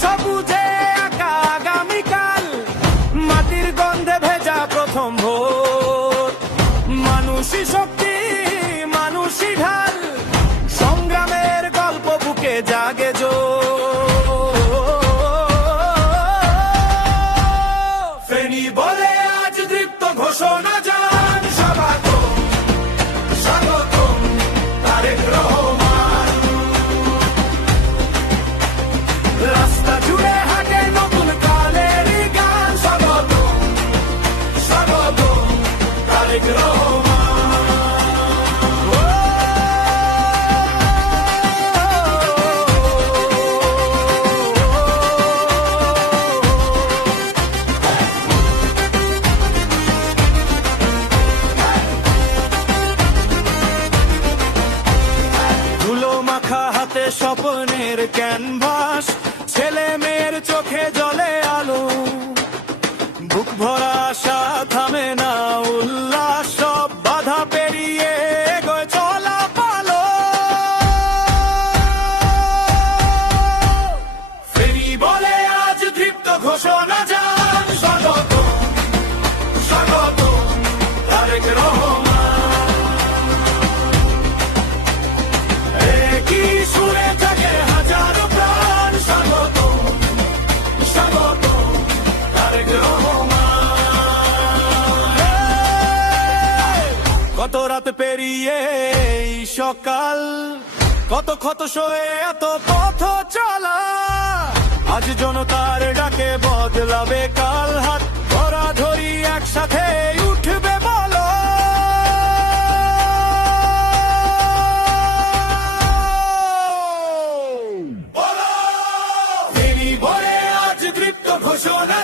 সবুজে আঁকা আগামীকাল, মাটির গন্ধে ভেজা প্রথম ভোর। মানুষই শক্তি, মানুষই ঢাল, সংগ্রামের গল্প বুকে জাগে ফেনী বলে আজ দীপ্ত ঘোষণা জান, স্বাগতম স্বাগতম তারেক রহমান। রাস্তা জুড়ে হাঁটে নতুন কালের গান, স্বাগতম স্বাগতম তারেক রহমান। হাতে স্বপ্নের ক্যানভাস, ছেলে মেয়ের চোখে জলে আলো, বুক ভরা আশা থামে না উল্লাস, সব বাধা পেরিয়ে এগোয় চলা পালো। ফেনী বলে আজ দীপ্ত ঘোষণা জান, স্বাগত স্বাগত তারেক রহমান। কত রাত পেরিয়ে এই সকাল, কত ক্ষত সয়ে এত পথ চলা, আজ জনতার ডাকে বদলাবে কাল, হাত ধরা ধরি একসাথে উঠবে বলো। ফেনী বলে আজ দীপ্ত ঘোষণা